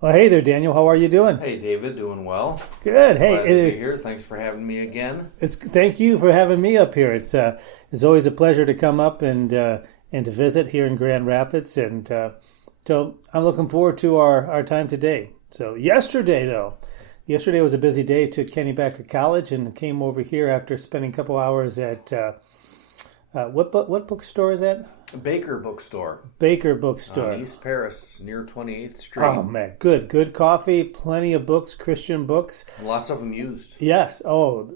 Well, hey there, Daniel. How are you doing? Hey, David, doing well. Good. Hey, Glad to be here. Thanks for having me again. thank you for having me up here. It's always a pleasure to come up and to visit here in Grand Rapids, and so I'm looking forward to our time today. So yesterday was a busy day. Took Kenny back to college and came over here after spending a couple hours at what bookstore is that? Baker Bookstore Baker on Bookstore. East Paris near 28th Street. Oh man, good coffee, plenty of books, Christian books. Lots of them used. Yes. Oh,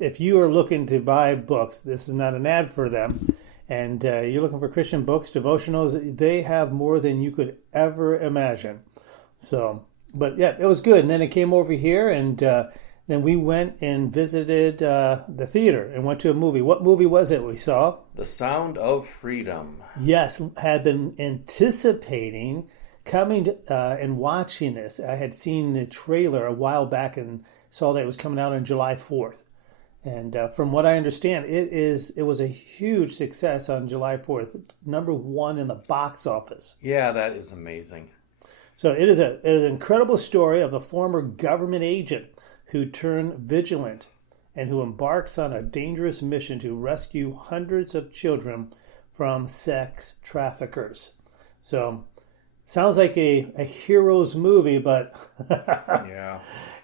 if you are looking to buy books, this is not an ad for them. And you're looking for Christian books, devotionals, they have more than you could ever imagine. So, but yeah, it was good. And then it came over here, and then we went and visited the theater and went to a movie. What movie was it we saw? The Sound of Freedom. Yes, had been anticipating coming and watching this. I had seen the trailer a while back and saw that it was coming out on July 4th. And from what I understand, it was a huge success on July 4th, number one in the box office. Yeah, that is amazing. So it is an incredible story of a former government agent who turned vigilant and who embarks on a dangerous mission to rescue hundreds of children from sex traffickers. So sounds like a hero's movie, but Yeah.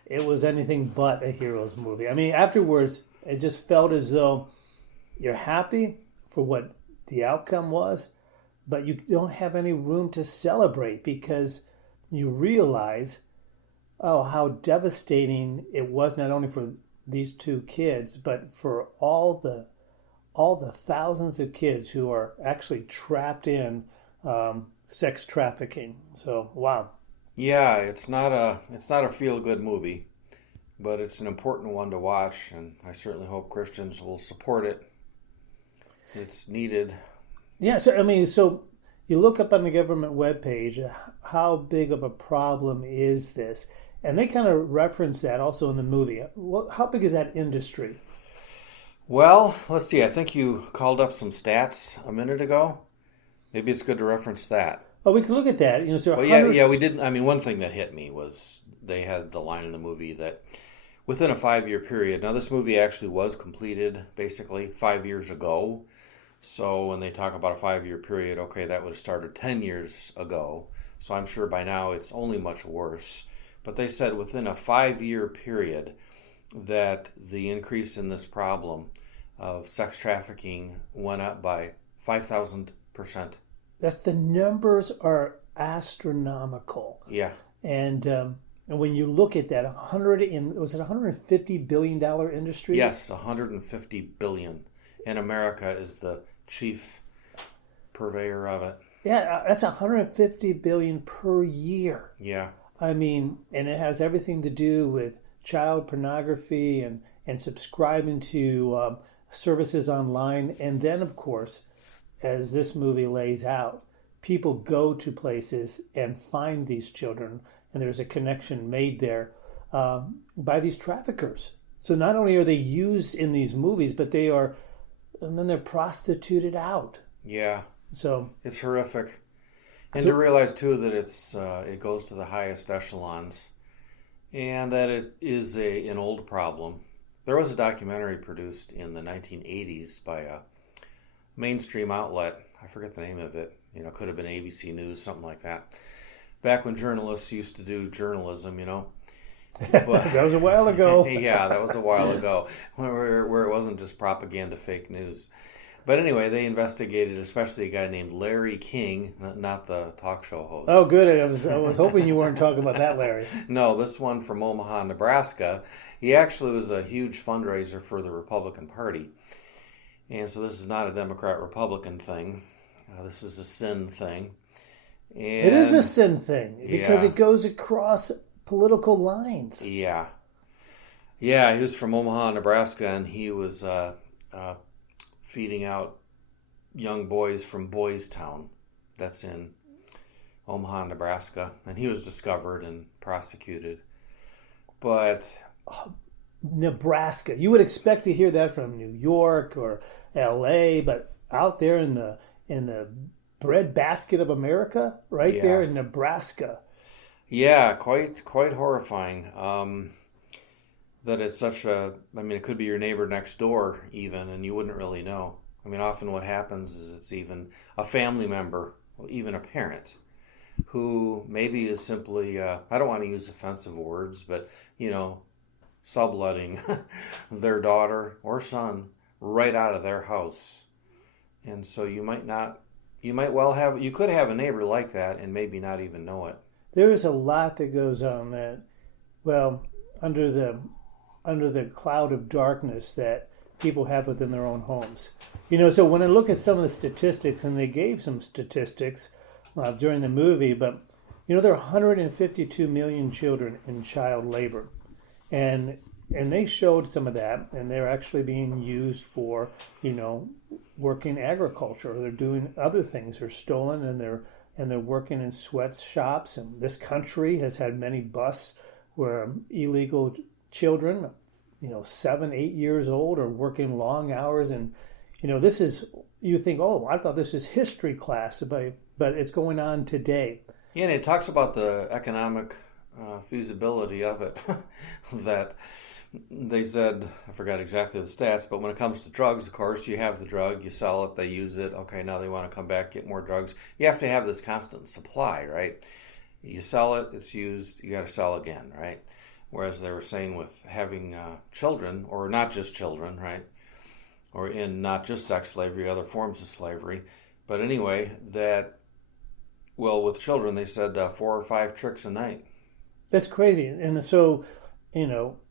it was anything but a hero's movie. I mean, afterwards, it just felt as though you're happy for what the outcome was, but you don't have any room to celebrate because you realize, oh, how devastating it was not only for these two kids, but for all the thousands of kids who are actually trapped in sex trafficking. So, wow. Yeah, it's not a feel good movie, but it's an important one to watch, and I certainly hope Christians will support it. It's needed. Yeah, so I mean, so you look up on the government webpage, how big of a problem is this? And they kind of reference that also in the movie. How big is that industry? Well, let's see. I think you called up some stats a minute ago. Maybe it's good to reference that. Oh, we can look at that. So Well, yeah, 100. yeah, we didn't. I mean, one thing that hit me was they had the line in the movie that within a 5 year period. Now, this movie actually was completed basically 5 years ago. So when they talk about a 5 year period, okay, that would have started 10 years ago. So I'm sure by now it's only much worse. But they said within a 5 year period that the increase in this problem of sex trafficking went up by 5,000%. That's the numbers are astronomical. Yeah. And when you look at that, was it $150 billion industry? Yes, 150 billion. And America is the chief purveyor of it. Yeah, that's 150 billion per year. Yeah. I mean, and it has everything to do with child pornography and subscribing to services online. And then, of course, as this movie lays out, people go to places and find these children, and there's a connection made there by these traffickers. So not only are they used in these movies, but and then they're prostituted out. Yeah. So It's horrific. And So, to realize too that it goes to the highest echelons, and that it is an old problem. There was a documentary produced in the 1980s by a mainstream outlet. I forget the name of it. Could have been ABC News, something like that. Back when journalists used to do journalism. But that was a while ago. yeah, that was a while ago, where it wasn't just propaganda, fake news. But anyway, they investigated, especially a guy named Larry King, not the talk show host. Oh, good. I was hoping you weren't talking about that, Larry. No, this one from Omaha, Nebraska. He actually was a huge fundraiser for the Republican Party. And so this is not a Democrat-Republican thing. This is a sin thing. It is a And sin thing because yeah, it goes across political lines. yeah. Yeah, he was from Omaha, Nebraska, and he was feeding out young boys from Boys Town. That's in Omaha, Nebraska. And he was discovered and prosecuted. But Nebraska. You would expect to hear that from New York or L.A., but out there in the breadbasket of America, right there yeah, in Nebraska. Yeah, quite horrifying. That it's such a. I mean, it could be your neighbor next door even, and you wouldn't really know. I mean, often what happens is it's even a family member, or even a parent, who maybe is simply. I don't want to use offensive words, but you know, subletting their daughter or son right out of their house. And so you could have a neighbor like that and maybe not even know it. There is a lot that goes on that, well, under the under the cloud of darkness that people have within their own homes. So when I look at some of the statistics, and they gave some statistics during the movie, but there are 152 million children in child labor, and they showed some of that, and they're actually being used for working agriculture, or they're doing other things. They're stolen, and they're working in sweatshops. And this country has had many busts where illegal children, 7, 8 years old, are working long hours. And this is, you think, oh, I thought this is history class, but it's going on today. Yeah, and it talks about the economic feasibility of it. That they said, I forgot exactly the stats, but when it comes to drugs, of course, you have the drug, you sell it, they use it. Okay, now they want to come back, get more drugs. You have to have this constant supply, right? You sell it, it's used, you got to sell again, right? Whereas they were saying with having children, or not just children, right? Or in not just sex slavery, other forms of slavery. But anyway, with children, they said 4 or 5 tricks a night. That's crazy. And so,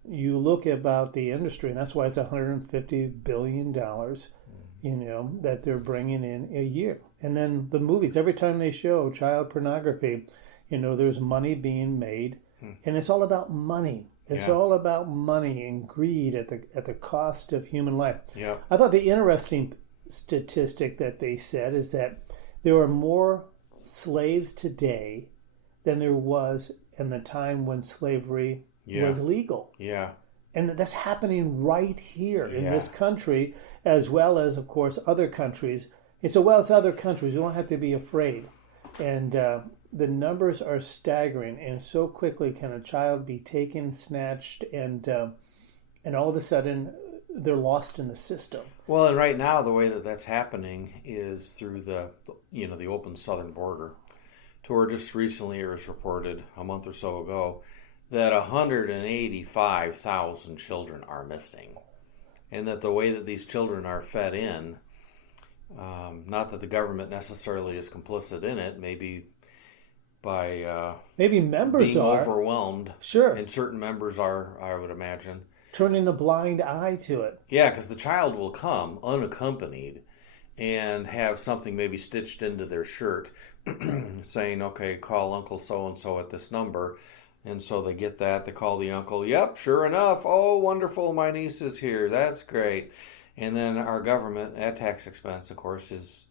you look about the industry, and that's why it's $150 billion, that they're bringing in a year. And then the movies, every time they show child pornography, there's money being made, and it's all about money. It's all about money and greed at the cost of human life. Yeah. I thought the interesting statistic that they said is that there are more slaves today than there was in the time when slavery was legal. Yeah. And that's happening right here in this country, as well as, of course, other countries. And so, it's other countries. You don't have to be afraid. And the numbers are staggering. And so quickly can a child be taken, snatched, and all of a sudden they're lost in the system. Well, and right now the way that that's happening is through the open southern border, to where just recently it was reported a month or so ago that 185,000 children are missing, and that the way that these children are fed in, not that the government necessarily is complicit in it, maybe by maybe members being are overwhelmed. Sure. And certain members are, I would imagine, turning a blind eye to it. Yeah, because the child will come unaccompanied and have something maybe stitched into their shirt saying, okay, call Uncle so-and-so at this number. And so they get that, they call the uncle, yep, sure enough, oh, wonderful, my niece is here, that's great. And then our government, at tax expense, of course, is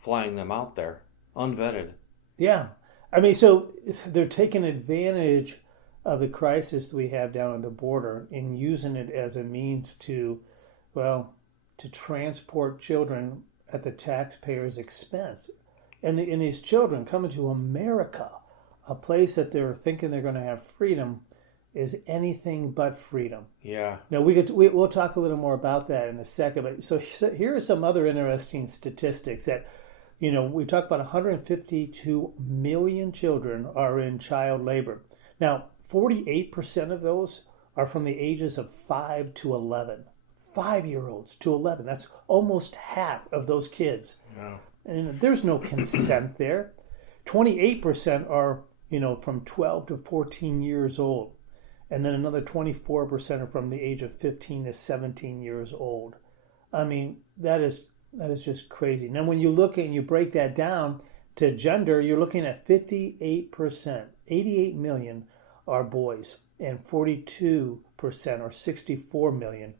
flying them out there, unvetted. Yeah. I mean, so they're taking advantage of the crisis we have down at the border and using it as a means to transport children at the taxpayer's expense. And these children coming to America, a place that they're thinking they're going to have freedom, is anything but freedom. Yeah. Now, we'll talk a little more about that in a second. But so here are some other interesting statistics that, we talk about 152 million children are in child labor. Now, 48% of those are from the ages of 5 to 11. 5-year-olds to 11. That's almost half of those kids. Yeah. And there's no consent there. 28% are, from 12 to 14 years old. And then another 24% are from the age of 15 to 17 years old. I mean, that is just crazy. Now, when you look and you break that down to gender, you're looking at 58%. 88 million are boys, and 42%, or 64 million,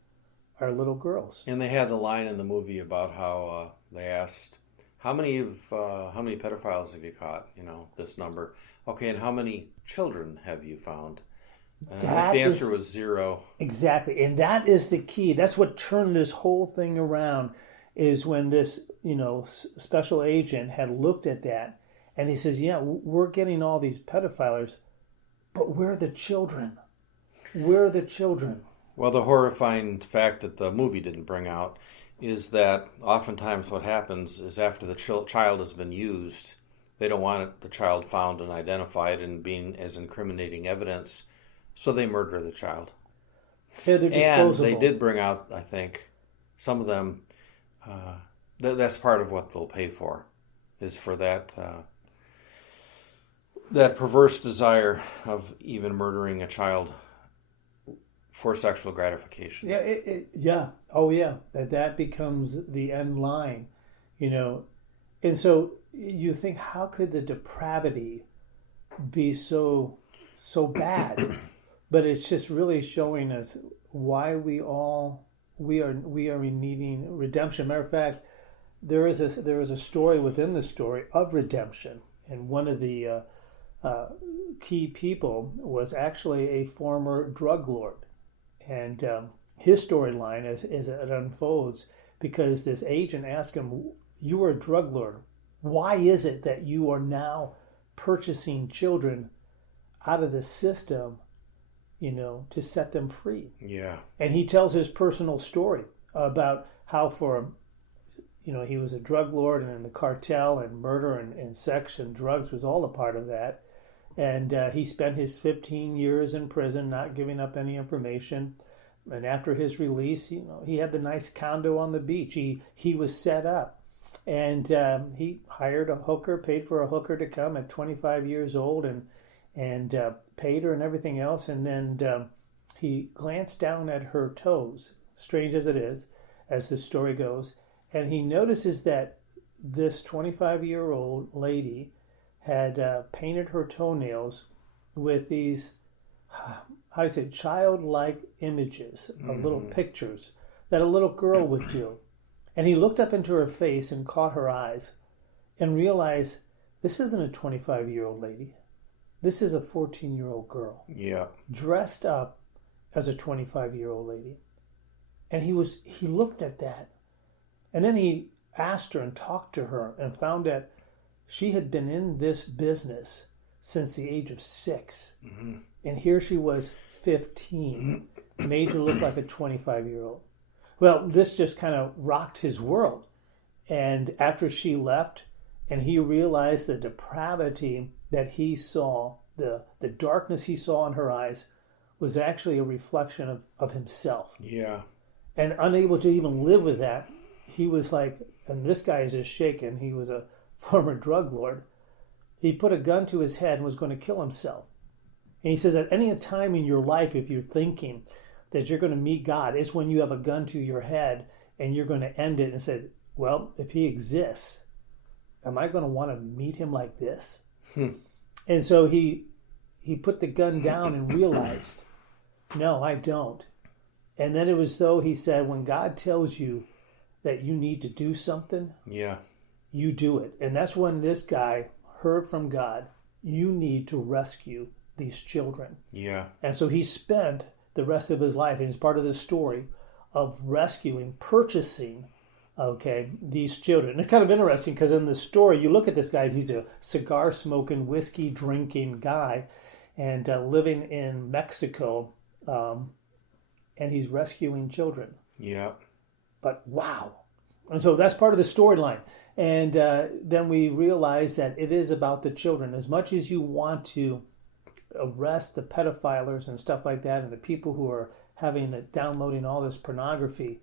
are little girls. And they had the line in the movie about how they asked, how many pedophiles have you caught? This number. Okay, and how many children have you found? The answer was 0. Exactly, and that is the key. That's what turned this whole thing around, is when this special agent had looked at that, And he says, yeah, we're getting all these pedophiles, but where are the children? Where are the children? Well, the horrifying fact that the movie didn't bring out is that oftentimes what happens is after the child has been used, they don't want the child found and identified and being as incriminating evidence, so they murder the child. Yeah, they're disposable. And they did bring out, I think, some of them. That's part of what they'll pay for, is for that that perverse desire of even murdering a child for sexual gratification. Yeah, yeah. Oh, yeah. That becomes the end line, you know. And so you think, how could the depravity be so bad? But it's just really showing us why we are needing redemption. Matter of fact, there is a story within the story of redemption, and one of the key people was actually a former drug lord. And his storyline as it unfolds, because this agent asked him, you were a drug lord. Why is it that you are now purchasing children out of the system, you know, to set them free? Yeah. And he tells his personal story about how he was a drug lord, and in the cartel, and murder and sex and drugs was all a part of that. And he spent his 15 years in prison, not giving up any information. And after his release, you know, he had the nice condo on the beach. He was set up, and he hired a hooker, paid for a hooker to come at 25 years old, and paid her and everything else. And then he glanced down at her toes, strange as it is, as the story goes, and he notices that this 25-year-old lady had painted her toenails with these, how do you say, childlike images of little pictures that a little girl would do. And he looked up into her face and caught her eyes and realized, this isn't a 25-year-old lady. This is a 14-year-old girl. Yeah. Dressed up as a 25-year-old lady. And he looked at that. And then he asked her and talked to her and found that she had been in this business since the age of 6. Mm-hmm. And here she was 15, made to look like a 25-year-old. Well, this just kind of rocked his world. And after she left, and he realized the depravity that he saw, the darkness he saw in her eyes, was actually a reflection of himself. Yeah. And unable to even live with that, he was like, and this guy is just shaken. He was a former drug lord. He put a gun to his head and was going to kill himself. And he says, at any time in your life, if you're thinking that you're going to meet God, it's when you have a gun to your head and you're going to end it and say, well, if he exists, am I going to want to meet him like this? And so he put the gun down and realized, no, I don't. And then it was though he said, when God tells you that you need to do something, yeah, you do it. And that's when this guy heard from God, you need to rescue these children. Yeah. And so he spent the rest of his life, and it's part of the story, of rescuing, purchasing, these children. It's kind of interesting because in the story, you look at this guy, he's a cigar-smoking, whiskey-drinking guy, and living in Mexico, and he's rescuing children. Yeah. But wow. And so that's part of the storyline. And then we realize that it is about the children. As much as you want to arrest the pedophilers and stuff like that, and the people who are downloading all this pornography,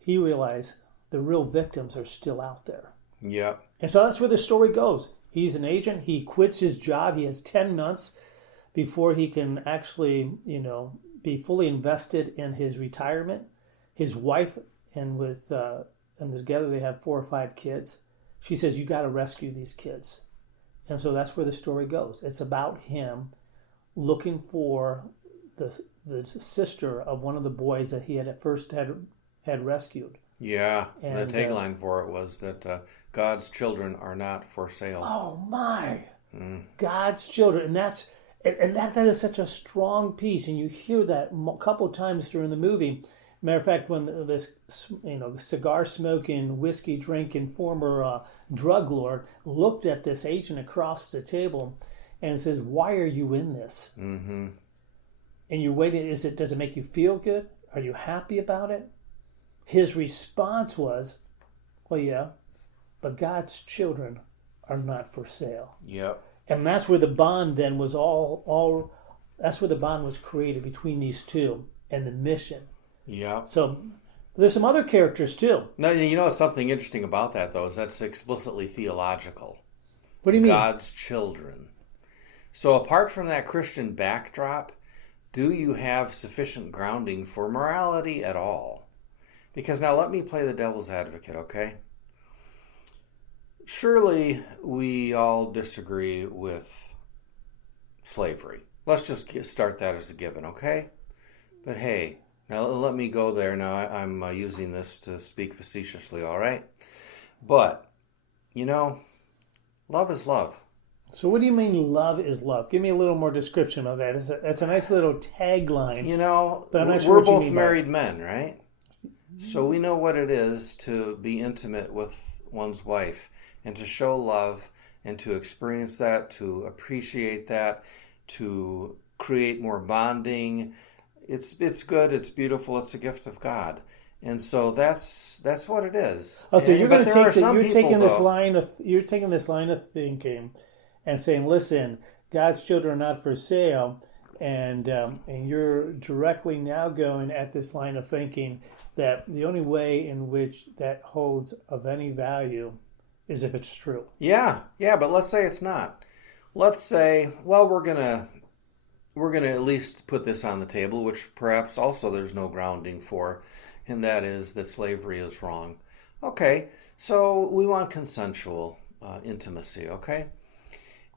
he realized the real victims are still out there. Yeah. And so that's where the story goes. He's an agent. He quits his job. He has 10 months before he can actually, be fully invested in his retirement. His wife, and together they have 4 or 5 kids. She says, you got to rescue these kids. And so that's where the story goes. It's about him looking for the sister of one of the boys that he had at first had rescued. Yeah, and the tagline for it was that God's children are not for sale. Oh my! God's children, and that is such a strong piece, and you hear that a couple times during the movie. Matter of fact, when this cigar smoking, whiskey drinking former drug lord looked at this agent across the table and says, "Why are you in this?" Mm-hmm. And you're waiting. Does it make you feel good? Are you happy about it? His response was, "Well, yeah, but God's children are not for sale." Yep. And that's where the bond then was all. That's where the bond was created between these two and the mission. Yeah. So there's some other characters too. No, you know something interesting about that though is that's explicitly theological. What do you mean? God's children. So apart from that Christian backdrop, do you have sufficient grounding for morality at all? Because now let me play the devil's advocate, okay? Surely we all disagree with slavery. Let's just start that as a given, okay? But hey, now let me go there. Now I'm using this to speak facetiously, all right? But, love is love. So what do you mean love is love? Give me a little more description of that. That's a nice little tagline. But I'm not sure we're both married men, right? So we know what it is to be intimate with one's wife and to show love and to experience that, to appreciate that, to create more bonding. It's good, it's beautiful, it's a gift of God. And so that's what it is. Oh, so you're going to you're taking this line of thinking and saying, listen, God's children are not for sale, and you're directly now going at this line of thinking that the only way in which that holds of any value is if it's true. Yeah, but let's say it's not. Let's say, well, we're gonna at least put this on the table, which perhaps also there's no grounding for, and that is that slavery is wrong. Okay, so we want consensual intimacy, okay?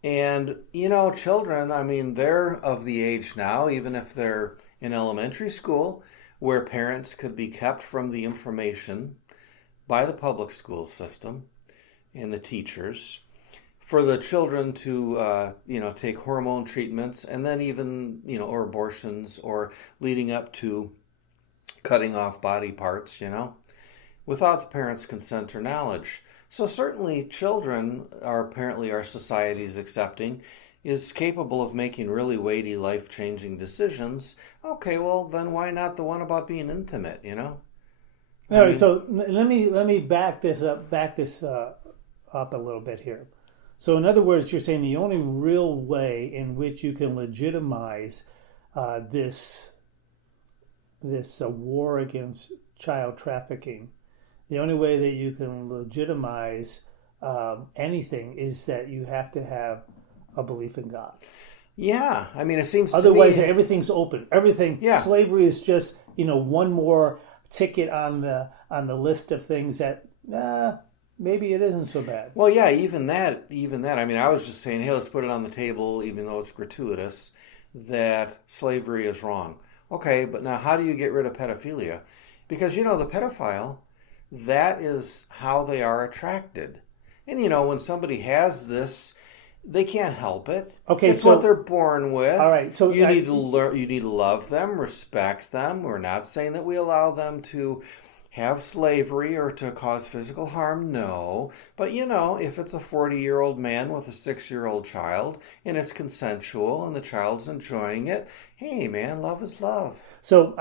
And, children, they're of the age now, even if they're in elementary school, where parents could be kept from the information by the public school system and the teachers, for the children to, take hormone treatments and then even, or abortions or leading up to cutting off body parts, without the parents' consent or knowledge. So certainly children are apparently our society's accepting is capable of making really weighty, life-changing decisions. Okay, well then why not the one about being intimate, All right, so let me back this up a little bit here. So in other words, you're saying the only real way in which you can legitimize this war against child trafficking, the only way that you can legitimize anything is that you have to have a belief in God. Yeah, it seems otherwise to me everything's open. Everything. Yeah. Slavery is just one more ticket on the list of things that maybe it isn't so bad. Well, yeah, even that. I was just saying, hey, let's put it on the table, even though it's gratuitous, that slavery is wrong. Okay, but now how do you get rid of pedophilia? Because, the pedophile, that is how they are attracted. And, when somebody has this, they can't help it. Okay, it's what they're born with. All right, so you need to learn. You need to love them, respect them. We're not saying that we allow them to have slavery or to cause physical harm. No, but if it's a 40-year-old man with a 6-year-old child and it's consensual and the child's enjoying it, hey, man, love is love. So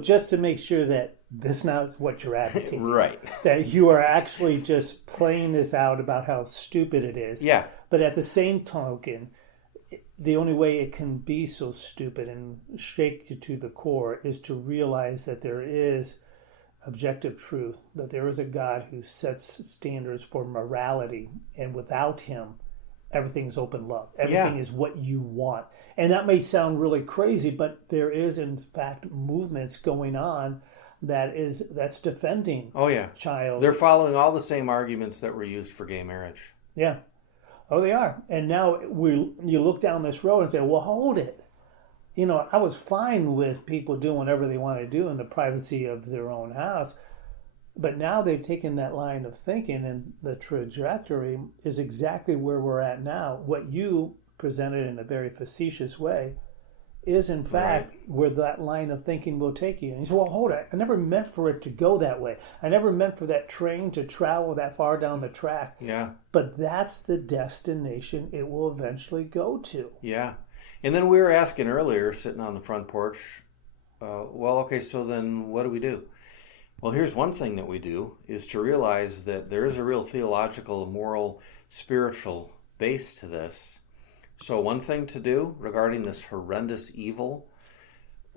just to make sure that this now is what you're advocating, right? That you are actually just playing this out about how stupid it is. Yeah. But at the same token, the only way it can be so stupid and shake you to the core is to realize that there is objective truth, that there is a God who sets standards for morality, and without him, everything's open love. Everything is what you want. And that may sound really crazy, but there is in fact movements going on that's defending child. They're following all the same arguments that were used for gay marriage. Yeah. Oh, they are. And now you look down this road and say, well, hold it. I was fine with people doing whatever they want to do in the privacy of their own house. But now they've taken that line of thinking, and the trajectory is exactly where we're at now. What you presented in a very facetious way is in fact where that line of thinking will take you. And you say, well, hold it. I never meant for it to go that way. I never meant for that train to travel that far down the track. Yeah. But that's the destination it will eventually go to. Yeah. And then we were asking earlier, sitting on the front porch, well, okay, so then what do we do? Well, here's one thing that we do is to realize that there is a real theological, moral, spiritual base to this. So one thing to do regarding this horrendous evil,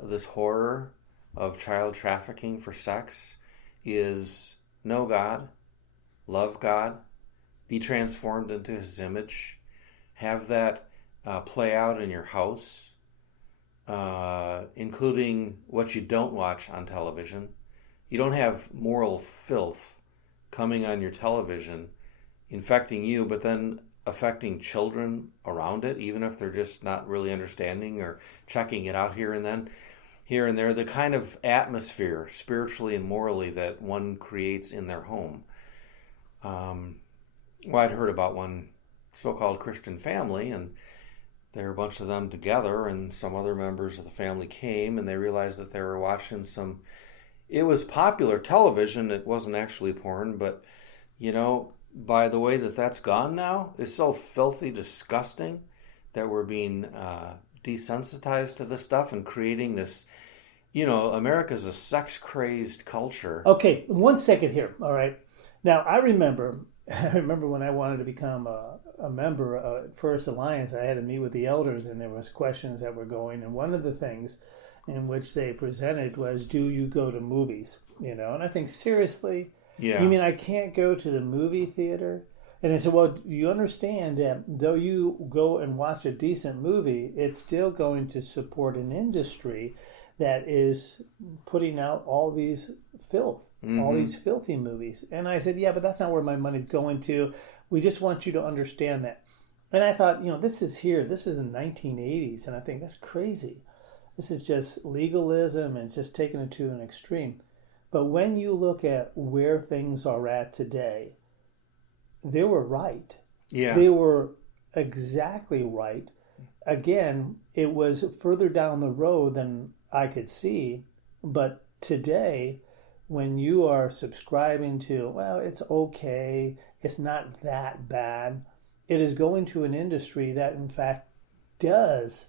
this horror of child trafficking for sex, is know God, love God, be transformed into His image, have that play out in your house, including what you don't watch on television. You don't have moral filth coming on your television, infecting you, but then affecting children around it, even if they're just not really understanding or checking it out here and there. The kind of atmosphere, spiritually and morally, that one creates in their home. I'd heard about one so-called Christian family, and there were a bunch of them together, and some other members of the family came, and they realized that they were watching it was popular television. It wasn't actually porn, but, by the way that's gone now, it's so filthy, disgusting that we're being desensitized to this stuff and creating this, America's a sex-crazed culture. Okay, 1 second here, all right? Now, I remember when I wanted to become a member of First Alliance, I had to meet with the elders, and there was questions that were going, and one of the things in which they presented was, do you go to movies? And I think, seriously? Yeah. You mean I can't go to the movie theater? And I said, well, do you understand that though you go and watch a decent movie, it's still going to support an industry that is putting out all these filth, all these filthy movies? And I said, yeah, but that's not where my money's going to. We just want you to understand that. And I thought, this is the 1980s, and I think that's crazy. This is just legalism and just taking it to an extreme. But when you look at where things are at today, they were right. Yeah. They were exactly right. Again, it was further down the road than I could see. But today, when you are subscribing to, well, it's okay, it's not that bad, it is going to an industry that, in fact, does,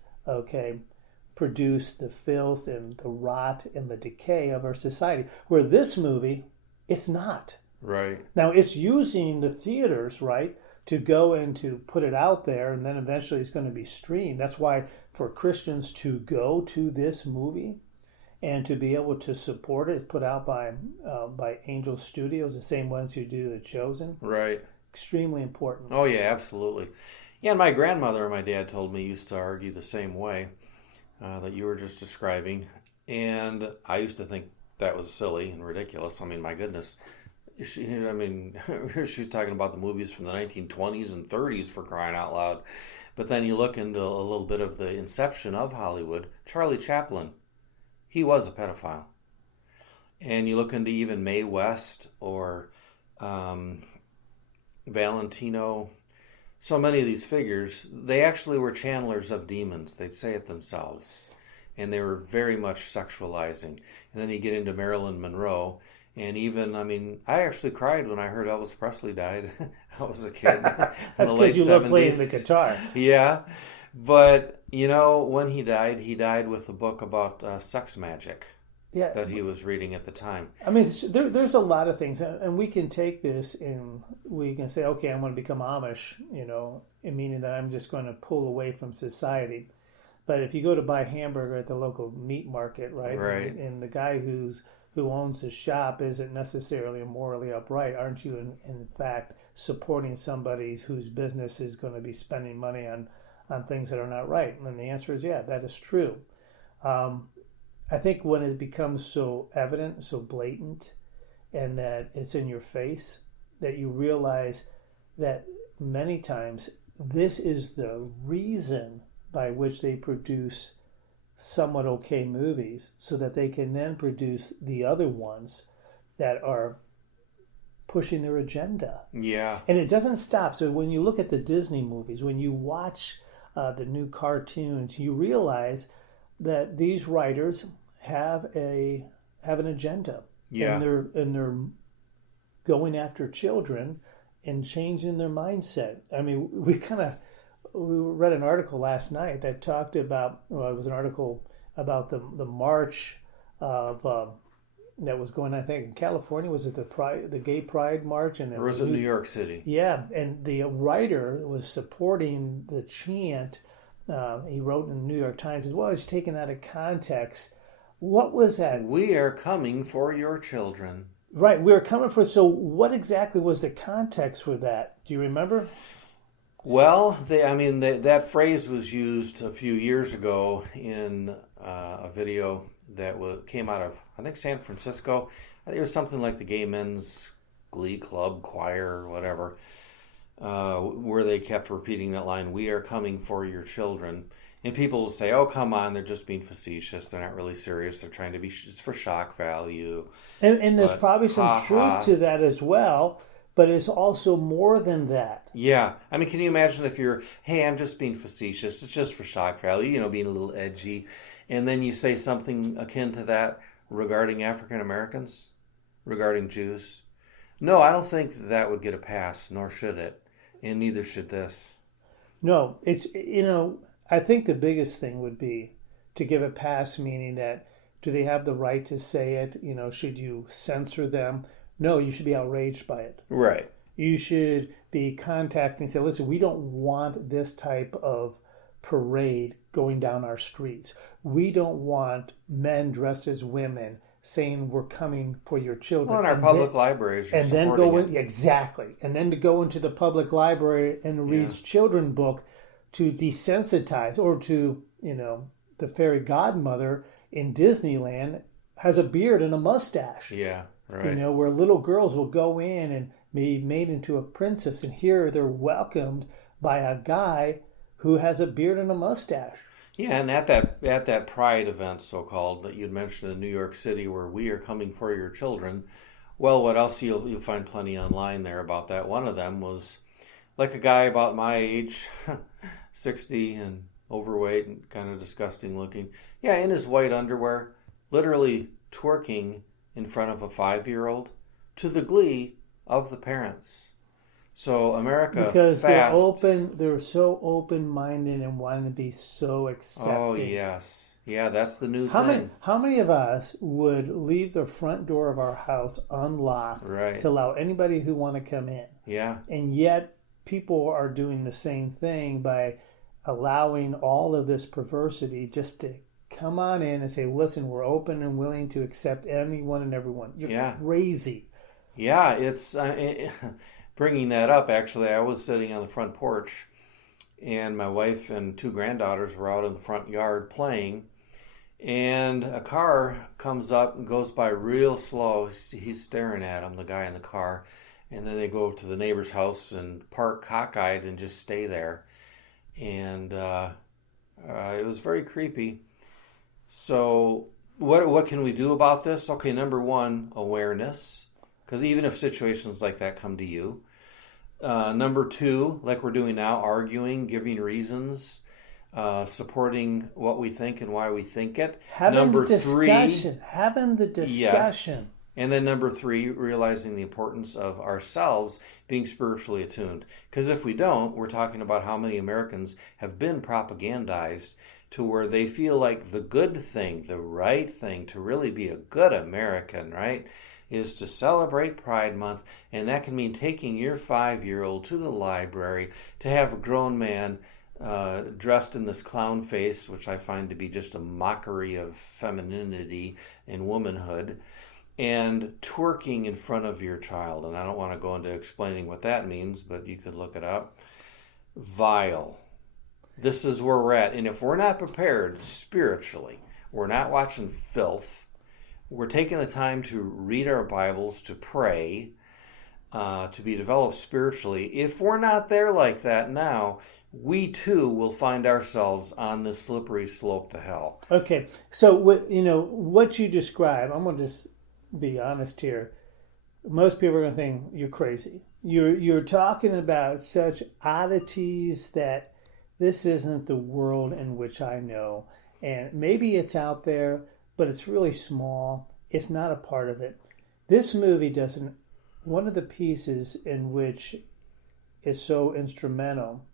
produce the filth and the rot and the decay of our society. Where this movie, it's not. Right. Now, it's using the theaters, right, to go and to put it out there, and then eventually it's going to be streamed. That's why for Christians to go to this movie and to be able to support it, it's put out by Angel Studios, the same ones who do The Chosen. Right. Extremely important. Oh, yeah, absolutely. Yeah, and my grandmother and my dad told me used to argue the same way that you were just describing. And I used to think that was silly and ridiculous. I mean, my goodness. She was talking about the movies from the 1920s and 30s, for crying out loud. But then you look into a little bit of the inception of Hollywood. Charlie Chaplin, he was a pedophile. And you look into even Mae West or Valentino. So many of these figures, they actually were channelers of demons. They'd say it themselves. And they were very much sexualizing. And then you get into Marilyn Monroe. And even, I actually cried when I heard Elvis Presley died. I was a kid. That's because you love playing the guitar. Yeah. But, when he died with a book about sex magic that he was reading at the time. There's a lot of things. And we can take this and we can say, okay, I'm going to become Amish, meaning that I'm just going to pull away from society. But if you go to buy hamburger at the local meat market, right? Right. And the guy who owns the shop isn't necessarily morally upright, aren't you in fact supporting somebody whose business is going to be spending money on things that are not right? And the answer is, yeah, that is true. I think when it becomes so evident, so blatant, and that it's in your face, that you realize that many times this is the reason by which they produce somewhat okay movies, so that they can then produce the other ones that are pushing their agenda. Yeah. And it doesn't stop. So when you look at the Disney movies, when you watch the new cartoons, you realize that these writers have an agenda, Yeah. and they're going after children and changing their mindset. I mean, we read an article last night that talked about, well, it was an article about the march of that was going, I think, in California. Was it the Gay Pride March? And Or was it New York City? Yeah, and the writer was supporting the chant. He wrote in the New York Times as well. It's taken out of context. What was that? We are coming for your children. Right, we were coming for. So, what exactly was the context for that? Do you remember? Well, that phrase was used a few years ago in a video that came out of, I think, San Francisco. I think it was something like the Gay Men's Glee Club Choir or whatever, where they kept repeating that line, "We are coming for your children." And people will say, "Oh, come on, they're just being facetious. They're not really serious. They're trying to be, it's for shock value." And there's But, probably some truth to that as well, but it's also more than that. Yeah. I mean, can you imagine if hey, I'm just being facetious. It's just for shock value, being a little edgy. And then you say something akin to that regarding African Americans, regarding Jews. No, I don't think that would get a pass, nor should it. And neither should this. No, it's, I think the biggest thing would be to give a pass, meaning that do they have the right to say it? Should you censor them? No, you should be outraged by it. Right. You should be contacting and say, listen, we don't want this type of parade going down our streets. We don't want men dressed as women saying we're coming for your children. Well, in our public libraries, and then go in, exactly, and then to go into the public library and read children's book to desensitize, or to, the fairy godmother in Disneyland has a beard and a mustache. Yeah, right. Where little girls will go in and be made into a princess, and here they're welcomed by a guy who has a beard and a mustache. Yeah, and at that Pride event, so-called, that you'd mentioned in New York City, where we are coming for your children, well, what else? You'll find plenty online there about that. One of them was like a guy about my age, 60 and overweight and kind of disgusting looking. Yeah, in his white underwear, literally twerking in front of a 5-year-old to the glee of the parents. So America, because they're so open-minded and wanting to be so accepting. Oh yes, yeah, that's the new thing. How many of us would leave the front door of our house unlocked to allow anybody who want to come in? Yeah, and yet people are doing the same thing by allowing all of this perversity just to come on in and say, "Listen, we're open and willing to accept anyone and everyone." You're crazy. Yeah, it's. Bringing that up, actually, I was sitting on the front porch, and my wife and 2 granddaughters were out in the front yard playing, and a car comes up and goes by real slow. He's staring at him, the guy in the car, and then they go to the neighbor's house and park cockeyed and just stay there, and it was very creepy. So what can we do about this? Okay, number one, awareness. Because even if situations like that come to you. Number 2, like we're doing now, arguing, giving reasons, supporting what we think and why we think it. Having the discussion. Yes. And then number 3, realizing the importance of ourselves being spiritually attuned. Because if we don't, we're talking about how many Americans have been propagandized to where they feel like the good thing, the right thing, to really be a good American, right, is to celebrate Pride Month, and that can mean taking your 5-year-old to the library to have a grown man dressed in this clown face, which I find to be just a mockery of femininity and womanhood, and twerking in front of your child. And I don't want to go into explaining what that means, but you could look it up. Vile. This is where we're at. And if we're not prepared spiritually, we're not watching filth, we're taking the time to read our Bibles, to pray, to be developed spiritually. If we're not there like that now, we too will find ourselves on this slippery slope to hell. Okay, so what you describe, I'm going to just be honest here. Most people are going to think you're crazy. You're talking about such oddities that this isn't the world in which I know. And maybe it's out there, but it's really small. It's not a part of it. This movie doesn't. One of the pieces in which is so instrumental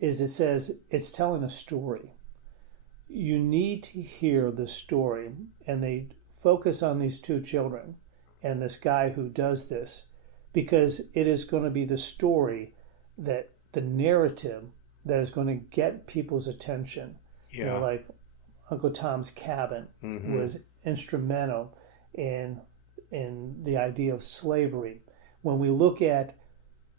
is it says it's telling a story. You need to hear the story. And they focus on these two children and this guy who does this because it is going to be the story, that the narrative that is going to get people's attention. Yeah. Like Uncle Tom's Cabin was instrumental in the idea of slavery. When we look at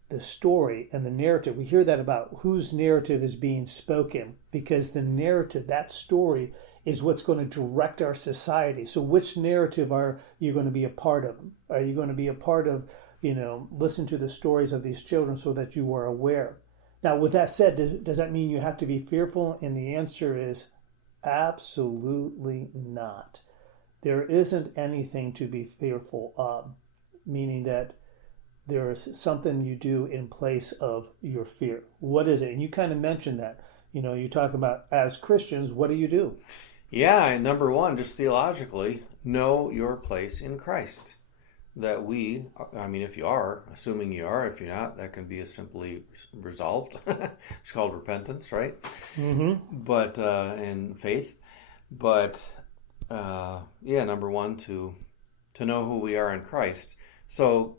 the story and the narrative, we hear that about whose narrative is being spoken, because the narrative, that story, is what's going to direct our society. So which narrative are you going to be a part of? Are you going to be a part of, listen to the stories of these children so that you are aware? Now, with that said, does that mean you have to be fearful? And the answer is absolutely not. There isn't anything to be fearful of, meaning that there is something you do in place of your fear. What is it? And you kind of mentioned that. You talk about, as Christians, what do you do? Yeah, and number one, just theologically, know your place in Christ. That if you are, assuming you are, if you're not, that can be as simply resolved. It's called repentance, right? Mm-hmm. But, and faith. But, number one, to know who we are in Christ. So,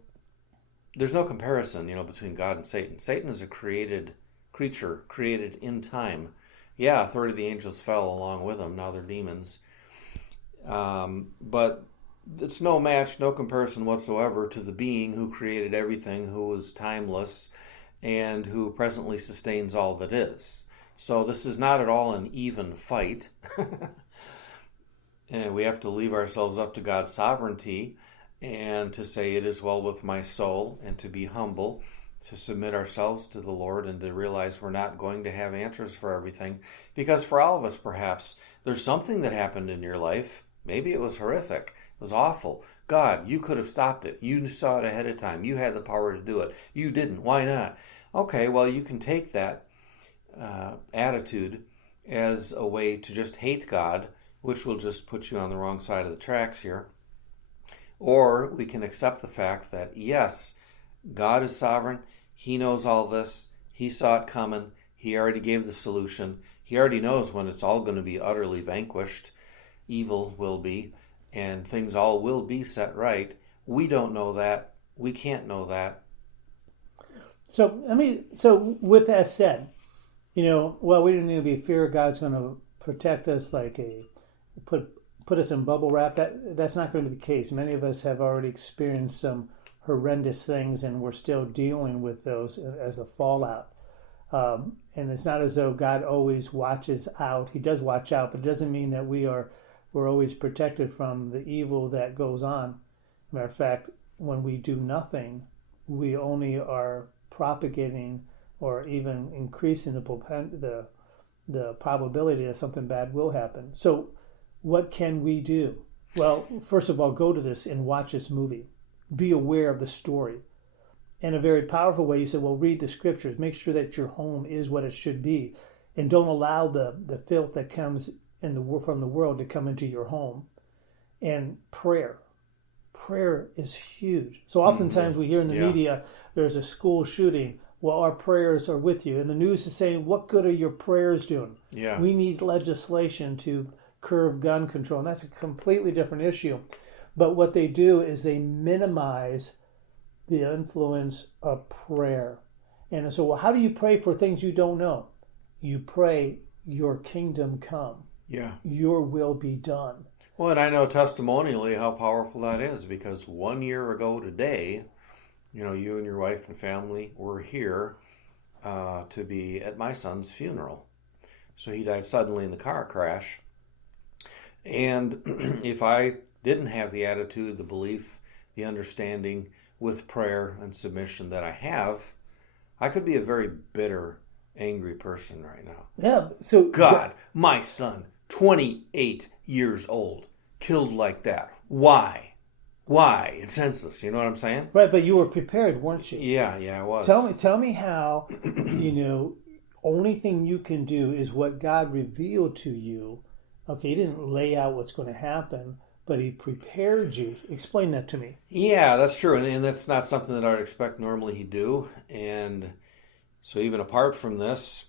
there's no comparison, between God and Satan. Satan is a created creature, created in time. Yeah, a third of the angels fell along with him. Now they're demons. But it's no match, no comparison whatsoever to the being who created everything, who is timeless, and who presently sustains all that is. So this is not at all an even fight. And we have to leave ourselves up to God's sovereignty and to say it is well with my soul, and to be humble, to submit ourselves to the Lord, and to realize we're not going to have answers for everything. Because for all of us, perhaps, there's something that happened in your life. Maybe it was horrific. It was awful. God, you could have stopped it. You saw it ahead of time. You had the power to do it. You didn't. Why not? Okay, well, you can take that attitude as a way to just hate God, which will just put you on the wrong side of the tracks here. Or we can accept the fact that, yes, God is sovereign. He knows all this. He saw it coming. He already gave the solution. He already knows when it's all going to be utterly vanquished. Evil will be, and things all will be set right. We don't know that. We can't know that. So with that said, we don't need to be fear God's going to protect us like put us in bubble wrap. That's not going to be the case. Many of us have already experienced some horrendous things, and we're still dealing with those as a fallout. And it's not as though God always watches out. He does watch out, but it doesn't mean that we're always protected from the evil that goes on. Matter of fact, when we do nothing, we only are propagating or even increasing the probability that something bad will happen. So what can we do? Well, first of all, go to this and watch this movie. Be aware of the story. In a very powerful way, you said, well, read the scriptures. Make sure that your home is what it should be. And don't allow the filth that comes from the world to come into your home. And prayer. Prayer is huge. So oftentimes we hear in the media, there's a school shooting. Well, our prayers are with you. And the news is saying, what good are your prayers doing? Yeah. We need legislation to curb gun control. And that's a completely different issue. But what they do is they minimize the influence of prayer. And so, well, how do you pray for things you don't know? You pray, your kingdom come. Yeah. Your will be done. Well, and I know testimonially how powerful that is, because 1 year ago today, you and your wife and family were here to be at my son's funeral. So he died suddenly in the car crash. And if I didn't have the attitude, the belief, the understanding with prayer and submission that I have, I could be a very bitter, angry person right now. Yeah. So God, my son, 28 years old, killed like that. Why? It's senseless. You know what I'm saying? Right, but you were prepared, weren't you? Yeah, I was. Tell me how, only thing you can do is what God revealed to you Okay, he didn't lay out what's going to happen, but he prepared you. Explain that to me. Yeah, that's true, and that's not something that I would expect normally he'd do. And so, even apart from this,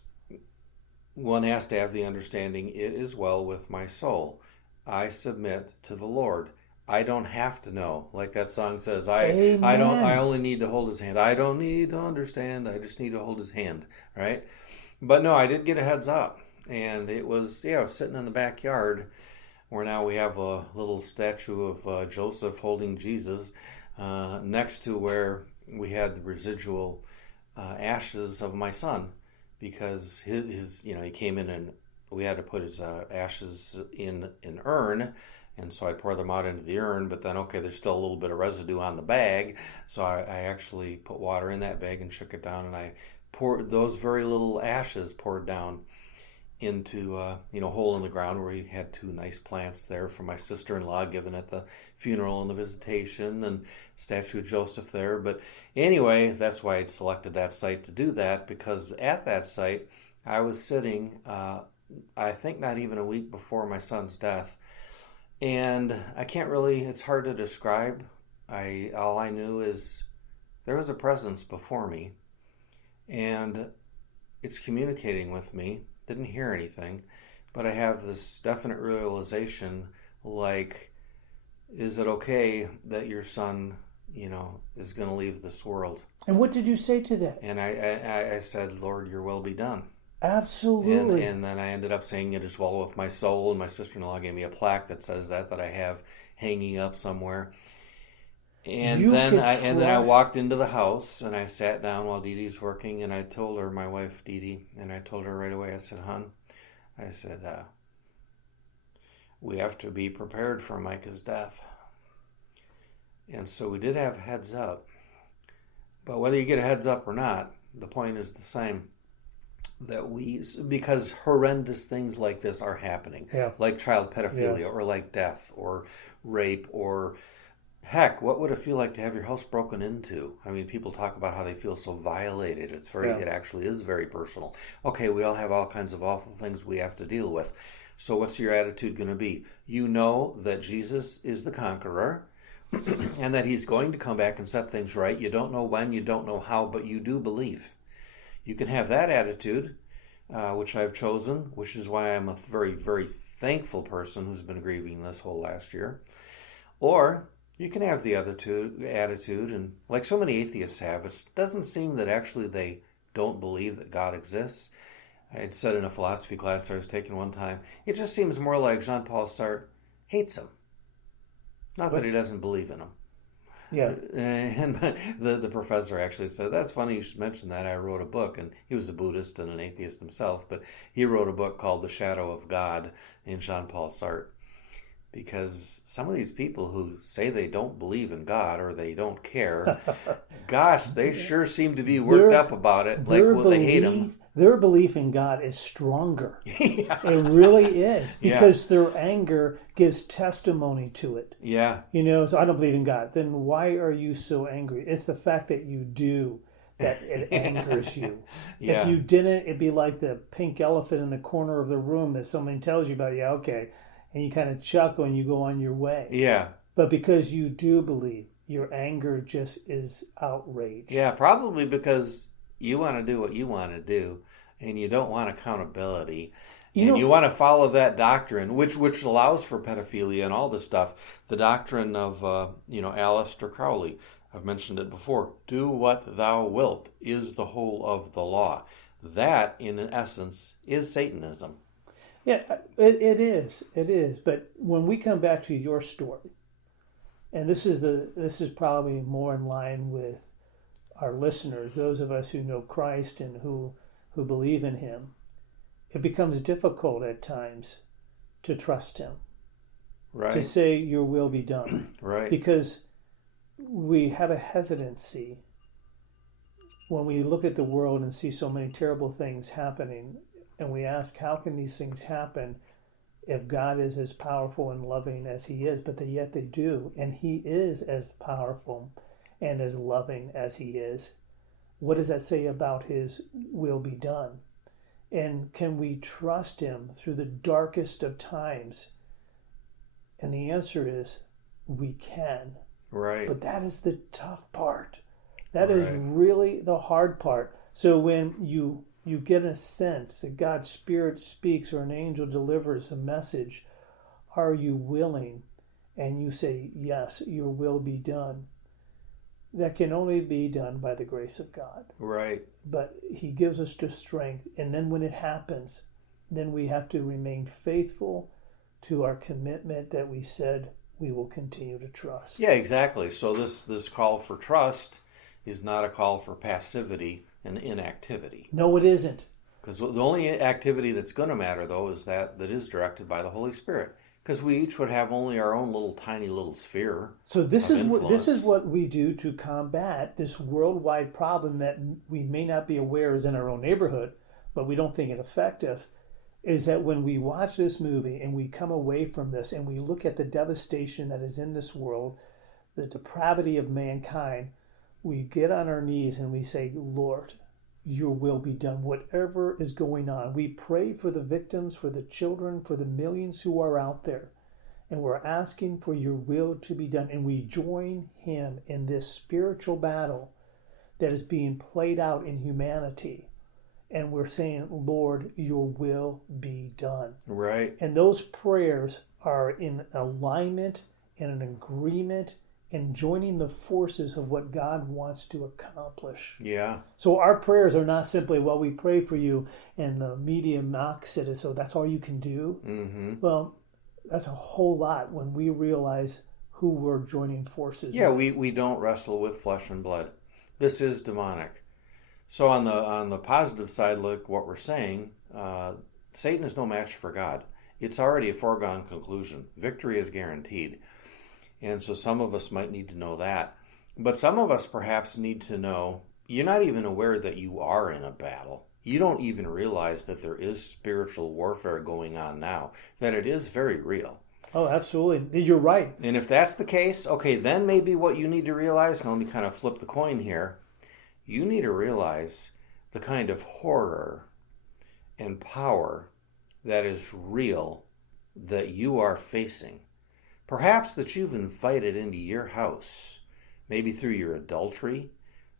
one has to have the understanding it is well with my soul. I submit to the Lord. I don't have to know. Like that song says, I Amen. only need to hold his hand. I don't need to understand. I just need to hold his hand, right? But no, I did get a heads up. And it was, I was sitting in the backyard where now we have a little statue of Joseph holding Jesus next to where we had the residual ashes of my son, because his he came in and we had to put his ashes in an urn, and so I pour them out into the urn. But then, okay, there's still a little bit of residue on the bag, so I actually put water in that bag and shook it down, and I poured those very little ashes poured down into hole in the ground where we had two nice plants there for my sister-in-law given at the funeral and the visitation, and statue of Joseph there. But anyway, that's why I'd selected that site to do that, because at that site I was sitting I think not even a week before my son's death, and I can't really, it's hard to describe. All I knew is there was a presence before me, and it's communicating with me. Didn't hear anything, but I have this definite realization, like, is it okay that your son, is going to leave this world? And what did you say to that? And I said, Lord, your will be done. Absolutely. And then I ended up saying it is well with my soul, and my sister-in-law gave me a plaque that says that I have hanging up somewhere. And then I walked into the house and I sat down while Dee Dee's working, and I told her, my wife Dee Dee, and I told her right away, I said, hon, I said, we have to be prepared for Micah's death. And so we did have heads up. But whether you get a heads up or not, the point is the same. Because horrendous things like this are happening, like child pedophilia, or like death or rape, or heck, what would it feel like to have your house broken into? I mean, people talk about how they feel so violated. It actually is very personal. Okay, we all have all kinds of awful things we have to deal with. So what's your attitude going to be? You know that Jesus is the conqueror and that he's going to come back and set things right. You don't know when, you don't know how, but you do believe. You can have that attitude, which I've chosen, which is why I'm a very, very thankful person who's been grieving this whole last year. Or you can have the other attitude, and like so many atheists have, it doesn't seem that actually they don't believe that God exists. I had said in a philosophy class I was taking one time, it just seems more like Jean-Paul Sartre hates him. Not that he doesn't believe in him. Yeah. And the professor actually said, that's funny you should mention that. I wrote a book, and he was a Buddhist and an atheist himself, but he wrote a book called The Shadow of God in Jean-Paul Sartre. Because some of these people who say they don't believe in God or they don't care, gosh, they sure seem to be worked up about it. Like, they hate him. Their belief in God is stronger. Yeah. It really is. Because their anger gives testimony to it. Yeah. So I don't believe in God. Then why are you so angry? It's the fact that you do that it angers you. Yeah. If you didn't, it'd be like the pink elephant in the corner of the room that somebody tells you about. Yeah, okay. And you kind of chuckle and you go on your way. Yeah. But because you do believe, your anger just is outraged. Yeah, probably because you want to do what you want to do, and you don't want accountability. You want to follow that doctrine, which allows for pedophilia and all this stuff. The doctrine of, Aleister Crowley. I've mentioned it before. Do what thou wilt is the whole of the law. That, in essence, is Satanism. Yeah, it is. It is. But when we come back to your story, and this is probably more in line with our listeners, those of us who know Christ and who believe in him, it becomes difficult at times to trust him. Right. To say your will be done. Right. Because we have a hesitancy when we look at the world and see so many terrible things happening. And we ask, how can these things happen if God is as powerful and loving as he is? But yet they do. And he is as powerful and as loving as he is. What does that say about his will be done? And can we trust him through the darkest of times? And the answer is we can. Right. But that is the tough part. That is really the hard part. So when you get a sense that God's Spirit speaks or an angel delivers a message, are you willing? And you say, yes, your will be done. That can only be done by the grace of God. Right. But he gives us the strength. And then when it happens, then we have to remain faithful to our commitment that we said we will continue to trust. Yeah, exactly. So this call for trust is not a call for passivity and inactivity. No, it isn't. Because the only activity that's going to matter, though, is that is directed by the Holy Spirit. Because we each would have only our own little tiny little sphere. So this is what we do to combat this worldwide problem that we may not be aware is in our own neighborhood, but we don't think it effective. Is that when we watch this movie and we come away from this and we look at the devastation that is in this world, the depravity of mankind, we get on our knees and we say, Lord, your will be done. Whatever is going on, we pray for the victims, for the children, for the millions who are out there. And we're asking for your will to be done. And we join him in this spiritual battle that is being played out in humanity. And we're saying, Lord, your will be done. Right. And those prayers are in alignment and an agreement and joining the forces of what God wants to accomplish. Yeah. So our prayers are not simply, well, we pray for you, and the media mocks it as so that's all you can do. Mm-hmm. Well, that's a whole lot when we realize who we're joining forces Yeah, with. we don't wrestle with flesh and blood. This is demonic. So on the positive side, look what we're saying. Satan is no match for God. It's already a foregone conclusion. Victory is guaranteed. And so some of us might need to know that. But some of us perhaps need to know you're not even aware that you are in a battle. You don't even realize that there is spiritual warfare going on now, that it is very real. Oh, absolutely. You're right. And if that's the case, okay, then maybe what you need to realize, and let me kind of flip the coin here, you need to realize the kind of horror and power that is real that you are facing. Perhaps that you've invited into your house, maybe through your adultery,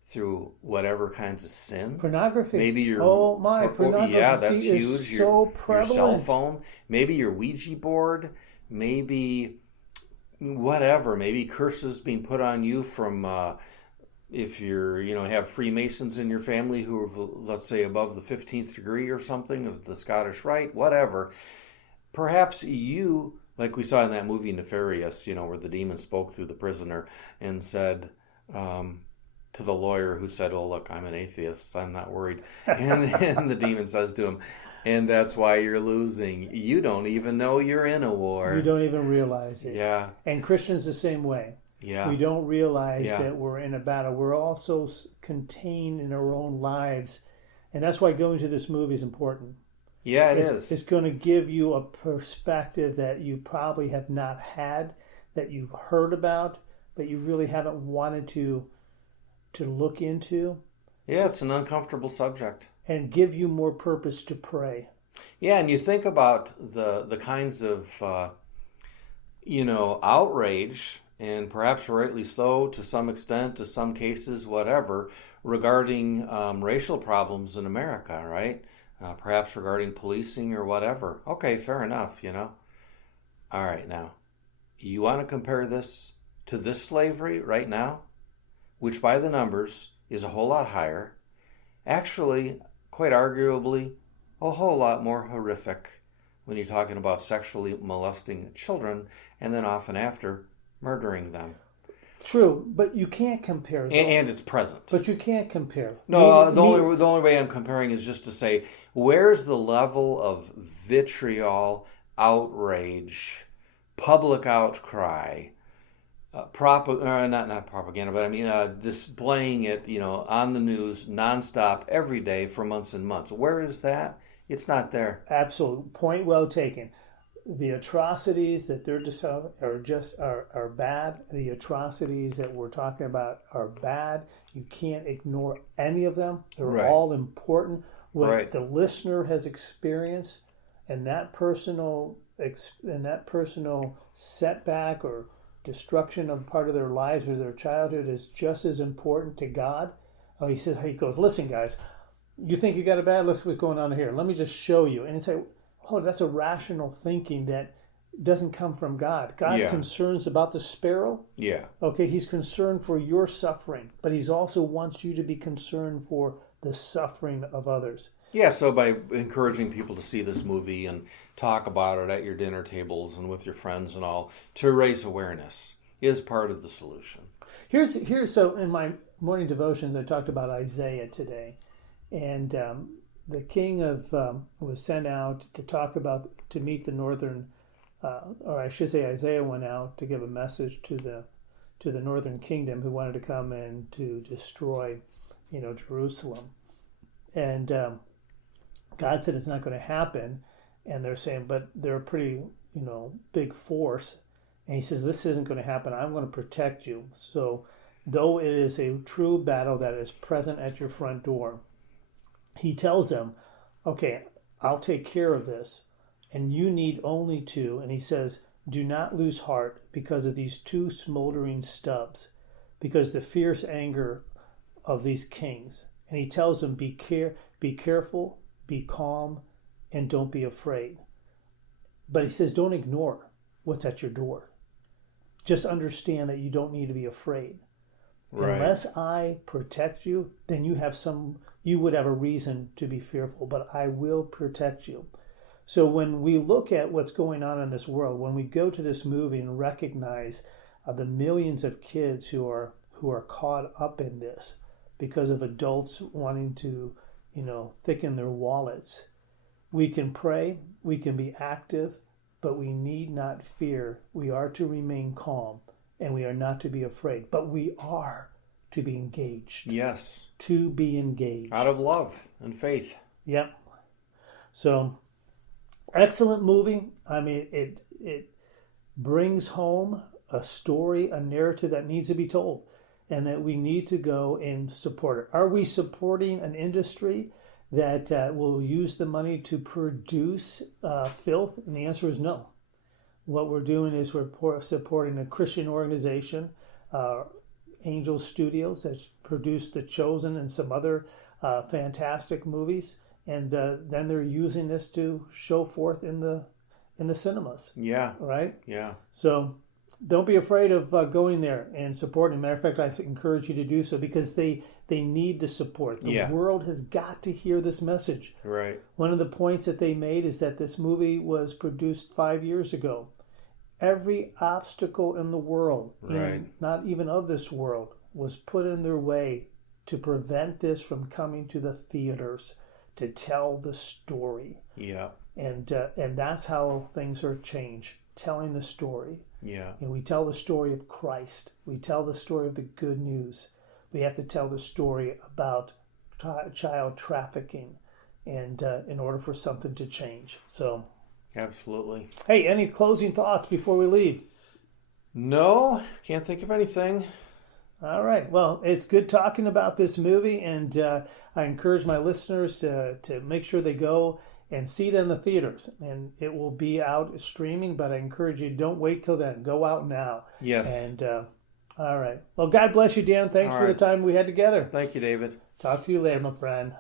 through whatever kinds of sin. Pornography. Maybe your pornography yeah, that's huge. is so prevalent. Your cell phone, maybe your Ouija board, maybe whatever, maybe curses being put on you from if you're, have Freemasons in your family who are, let's say, above the 15th degree or something of the Scottish Rite, whatever. Perhaps you, like we saw in that movie Nefarious, where the demon spoke through the prisoner and said to the lawyer who said, "Oh, look, I'm an atheist, so I'm not worried." And the demon says to him, "And that's why you're losing. You don't even know you're in a war. You don't even realize it." Yeah. And Christians the same way. Yeah. We don't realize that we're in a battle. We're also contained in our own lives. And that's why going to this movie is important. Yeah, it is. It's going to give you a perspective that you probably have not had, that you've heard about, but you really haven't wanted to look into. Yeah, it's an uncomfortable subject. And give you more purpose to pray. Yeah, and you think about the kinds of, outrage, and perhaps rightly so to some extent, to some cases, whatever, regarding racial problems in America, right? Perhaps regarding policing or whatever. Okay, fair enough, All right, now, you want to compare this to this slavery right now, which by the numbers is a whole lot higher, actually, quite arguably, a whole lot more horrific when you're talking about sexually molesting children and then often after murdering them. True, but you can't compare. And it's present. But you can't compare. No, the only way I'm comparing is just to say, where's the level of vitriol, outrage, public outcry, not propaganda, but I mean displaying it, on the news nonstop every day for months and months. Where is that? It's not there. Absolute point well taken. The atrocities that they're are bad. The atrocities that we're talking about are bad. You can't ignore any of them. They're all important. what Right. the listener has experienced, and that personal setback or destruction of part of their lives or their childhood is just as important to God. Oh, he goes, listen, guys, you think you got it bad? Look what's going on here. Let me just show you. And it's like, oh, that's a rational thinking that doesn't come from God. God Yeah. concerns about the sparrow. Yeah. Okay, he's concerned for your suffering, but he's also wants you to be concerned for the suffering of others. Yeah, so by encouraging people to see this movie and talk about it at your dinner tables and with your friends and all, to raise awareness is part of the solution. Here's so in my morning devotions I talked about Isaiah today, and the king of was sent out to meet the northern, or I should say Isaiah went out to give a message to the northern kingdom who wanted to come and to destroy, Jerusalem, and God said it's not going to happen, and they're saying, but they're a pretty, big force, and he says this isn't going to happen. I'm going to protect you. So, though it is a true battle that is present at your front door, he tells them, okay, I'll take care of this, and you need only to, and he says, do not lose heart because of these two smoldering stubs, because the fierce anger of these kings. And he tells them, be careful, be calm, and don't be afraid. But he says, don't ignore what's at your door. Just understand that you don't need to be afraid. Right. Unless I protect you, then you would have a reason to be fearful, but I will protect you. So when we look at what's going on in this world, when we go to this movie and recognize the millions of kids who are caught up in this because of adults wanting to, thicken their wallets, we can pray, we can be active, but we need not fear. We are to remain calm, and we are not to be afraid, but we are to be engaged. Yes. To be engaged. Out of love and faith. Yep. So, excellent movie. I mean, it brings home a story, a narrative that needs to be told, and that we need to go and support it. Are we supporting an industry that will use the money to produce filth? And the answer is no. What we're doing is we're supporting a Christian organization, Angel Studios, that's produced The Chosen and some other fantastic movies, and then they're using this to show forth in the cinemas. Yeah. Right? Yeah. So don't be afraid of going there and supporting. Matter of fact, I encourage you to do so because they need the support. The world has got to hear this message. Right. One of the points that they made is that this movie was produced 5 years ago. Every obstacle in the world, and not even of this world, was put in their way to prevent this from coming to the theaters to tell the story. Yeah. And that's how things are changed, telling the story. Yeah. And we tell the story of Christ. We tell the story of the good news. We have to tell the story about child trafficking, and in order for something to change. So, absolutely. Hey, any closing thoughts before we leave? No, can't think of anything. All right. Well, it's good talking about this movie, and I encourage my listeners to make sure they go and see it in the theaters. And it will be out streaming, but I encourage you, don't wait till then. Go out now. Yes. And all right. Well, God bless you, Dan. Thanks for the time we had together. Thank you, David. Talk to you later, my friend.